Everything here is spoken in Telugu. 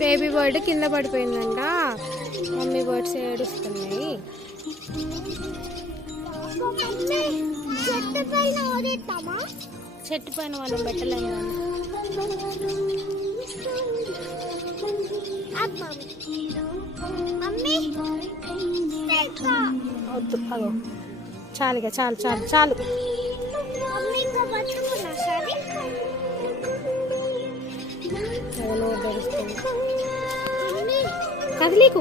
బేబీ బర్డ్ కింద పడిపోయిందంట. Mummy birds ఏడుస్తున్నాయి. చెట్టు పైన మనం పెట్టలేము. వద్దు అదో చాలుగా చాలు చాలు చాలు. కదిలీకు